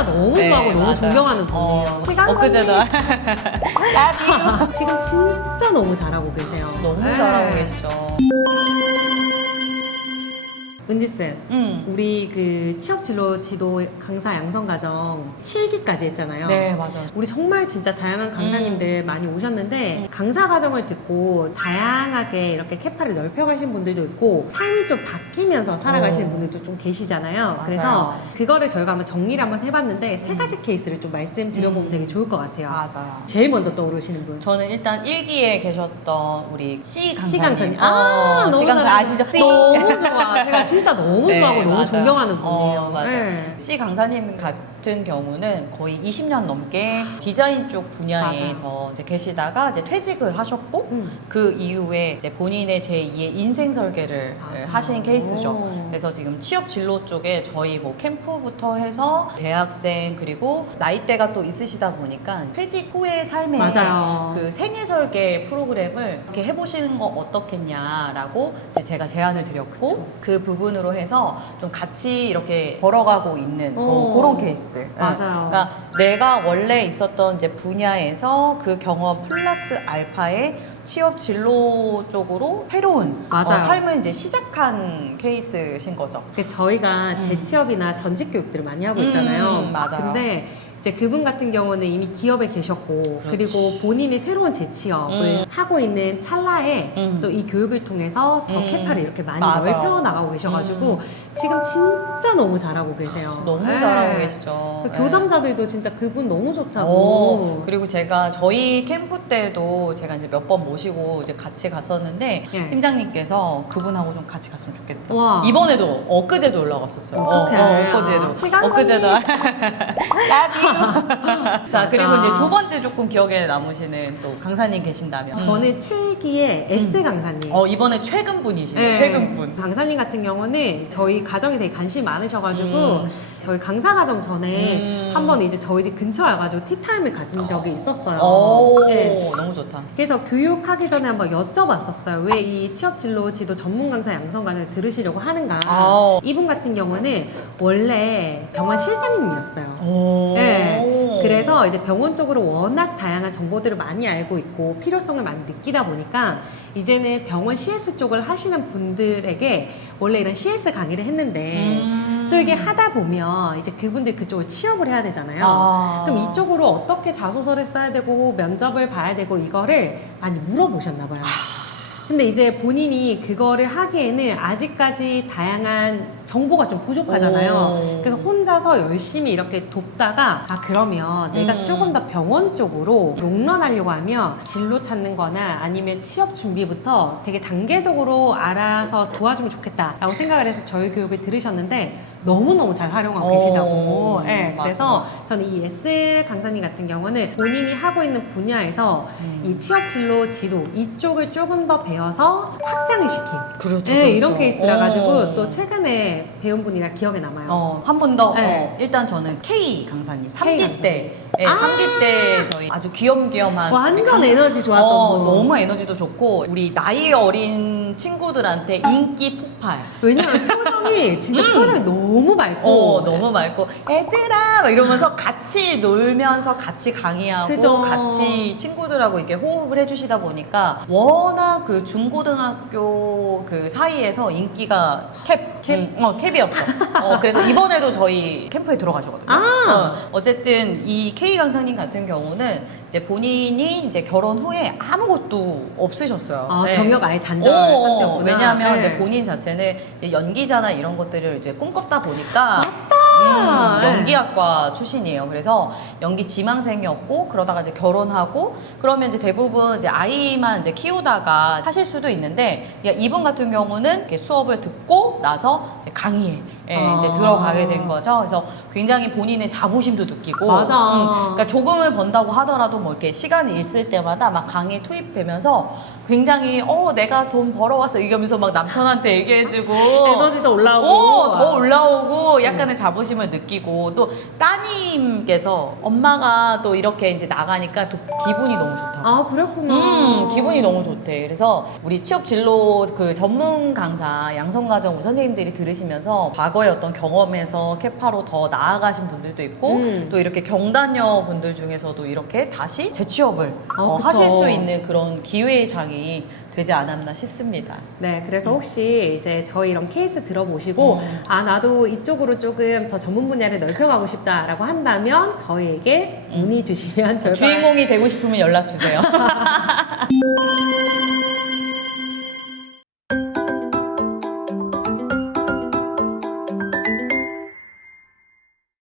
진짜 너무 네, 좋아하고 너무 맞아요. 존경하는 어, 분이에요. 시간 엊그제도 관리 Love 지금 진짜 너무 잘하고 계세요. 너무 네. 잘하고 계시죠. 은지 쌤, 음. 우리 그 취업 진로 지도 강사 양성 과정 7기까지 했잖아요. 네, 맞아요. 우리 정말 진짜 다양한 강사님들 많이 오셨는데 강사 과정을 듣고 다양하게 이렇게 캐파를 넓혀 가신 분들도 있고 삶이 좀 바뀌면서 살아가시는 어. 분들도 좀 계시잖아요. 맞아요. 그래서 그거를 저희가 한번 정리를 한번 해 봤는데 세 가지 케이스를 좀 말씀드려보면 음. 되게 좋을 것 같아요. 맞아요. 제일 먼저 떠오르시는 분. 저는 일단 1기에 계셨던 우리 C 강사님. 시 강사님. 아, 어, 너무 C 강사. 아시죠? C. 너무 좋아. 제가 진짜 너무 네, 좋아하고 너무 맞아요. 존경하는 어, 분이에요. 맞아요. 네. C 강사님 같은 경우는 거의 20년 넘게 디자인 쪽 분야에서 이제 계시다가 이제 퇴직을 하셨고 음. 그 이후에 이제 본인의 제2의 인생 설계를 맞아요. 하신 케이스죠. 오. 그래서 지금 취업 진로 쪽에 저희 뭐 캠프부터 해서 대학생 그리고 나이대가 또 있으시다 보니까 퇴직 후의 삶에 맞아요. 그 생애 설계 프로그램을 이렇게 해보시는 거 어떻겠냐라고 이제 제가 제안을 드렸고 그 부분으로 해서 좀 같이 이렇게 걸어가고 있는 뭐 오. 그런 케이스. 예. 맞아요. 그러니까 내가 원래 있었던 이제 분야에서 그 경험 플러스 알파의 취업 진로 쪽으로 새로운 맞아요. 어, 삶을 이제 시작한 케이스신 거죠. 그 저희가 음. 재취업이나 전직 교육들을 많이 하고 음, 있잖아요. 맞아요. 근데 이제 그분 같은 경우는 이미 기업에 계셨고 그렇지. 그리고 본인이 새로운 재취업을 음. 하고 있는 찰나에 음. 또 이 교육을 통해서 더 음. 캐파를 이렇게 많이 맞아. 넓혀 나가고 계셔가지고 지금 진짜 너무 잘하고 계세요. 너무 네. 잘하고 계시죠. 그 네. 교담자들도 진짜 그분 너무 좋다고. 어, 그리고 제가 저희 캠프 때도 제가 이제 몇 번 모시고 이제 같이 갔었는데 예. 팀장님께서 그분하고 좀 같이 갔으면 좋겠다. 와. 이번에도 엊그제도 올라갔었어요. 어떡해. 어, 어, 엊그제도. 시간 엊그제도. You. 자, 그리고. 이제 두 번째 조금 기억에 남으시는 또 강사님 계신다면. 저는 7기의 S 강사님. 어, 이번에 최근 분이시네요. 네. 최근 분. 강사님 같은 경우는 저희 가정에 되게 관심이 많으셔가지고 음. 저희 강사 가정 전에 음. 한번 이제 저희 집 근처에 와가지고 티타임을 가진 적이 있었어요. 오, 네. 너무 좋다. 그래서 교육하기 전에 한번 여쭤봤었어요. 왜 이 취업 진로 지도 전문 강사 양성관을 들으시려고 하는가. 아우. 이분 같은 경우는 원래 병원 실장님이었어요. 오. 네. 그래서 이제 병원 쪽으로 워낙 다양한 정보들을 많이 알고 있고 필요성을 많이 느끼다 보니까 이제는 병원 CS 쪽을 하시는 분들에게 원래 이런 CS 강의를 했는데 음. 또 이게 하다 보면 이제 그분들 그쪽을 취업을 해야 되잖아요. 아. 그럼 이쪽으로 어떻게 자소서를 써야 되고 면접을 봐야 되고 이거를 많이 물어보셨나 봐요. 근데 이제 본인이 그거를 하기에는 아직까지 다양한 정보가 좀 부족하잖아요. 오. 그래서 혼자서 열심히 이렇게 돕다가 아 그러면 내가 음. 조금 더 병원 쪽으로 롱런 하려고 하면 진로 찾는 거나 아니면 취업 준비부터 되게 단계적으로 알아서 도와주면 좋겠다라고 생각을 해서 저희 교육을 들으셨는데 너무너무 잘 활용하고 오. 계시다고 네, 맞아, 그래서 맞아. 저는 이 S 강사님 같은 경우는 본인이 하고 있는 분야에서 음. 이 취업 진로 지도 이쪽을 조금 더 배워서 확장을 시킨 그렇죠. 네, 그렇죠. 이런 케이스라 가지고 어. 또 최근에 배운 분이라 기억에 남아요. 어, 한분 더. 네. 어, 일단 저는 K 강사님. K 3기 때. 네, 아. 3기 때 저희 아주 귀염귀염한. 완전 강- 에너지 좋았던 어, 분. 너무 에너지도 좋고, 우리 나이 어린 친구들한테 인기 폭발. 왜냐면 표정이 진짜 표정이 너무 맑고 음. 어, 너무 맑고, 애들아! 막 이러면서 같이 놀면서 같이 강의하고, 그죠. 같이 친구들하고 이렇게 호흡을 해주시다 보니까, 워낙 그 중고등학교 그 사이에서 인기가 캡, 캡? 어, 캡이었어. 어, 그래서 이번에도 저희 캠프에 들어가시거든요. 아. 어, 어쨌든 이 K 강사님 같은 경우는 이제 본인이 이제 결혼 후에 아무것도 없으셨어요. 아, 네. 경력 아예 단절 어, 상태였구나. 왜냐하면 네. 이제 본인 자체는 이제 연기자나 이런 것들을 이제 꿈꿨다 보니까. 음, 연기학과 출신이에요. 그래서 연기 지망생이었고 그러다가 이제 결혼하고 그러면 이제 대부분 이제 아이만 이제 키우다가 하실 수도 있는데 그러니까 이분 같은 경우는 이렇게 수업을 듣고 나서 이제 강의에 예, 아. 이제 들어가게 된 거죠. 그래서 굉장히 본인의 자부심도 느끼고 맞아. 음, 그러니까 조금을 번다고 하더라도 뭐 이렇게 시간이 있을 때마다 막 강의에 투입되면서 굉장히 어 내가 돈 벌어왔어 이러면서 막 남편한테 얘기해주고 에너지도 올라오고. 어, 더 올라오고 약간의 자부심을 느끼고 또 따님께서 엄마가 또 이렇게 이제 나가니까 또 기분이 너무 좋다고. 아, 그랬구나. 음, 기분이 너무 좋대. 그래서 우리 취업 진로 그 전문 강사 양성가정 선생님들이 들으시면서 과거의 어떤 경험에서 캐파로 더 나아가신 분들도 있고 음. 또 이렇게 경단녀 분들 중에서도 이렇게 다시 재취업을 아, 어. 하실 수 있는 그런 기회의 장이 되지 않았나 싶습니다. 네, 그래서 혹시 이제 저희 이런 케이스 들어보시고 음. 아 나도 이쪽으로 조금 더 전문 분야를 넓혀가고 싶다라고 한다면 저희에게 문의 주시면 저희가 주인공이 되고 싶으면 연락 주세요.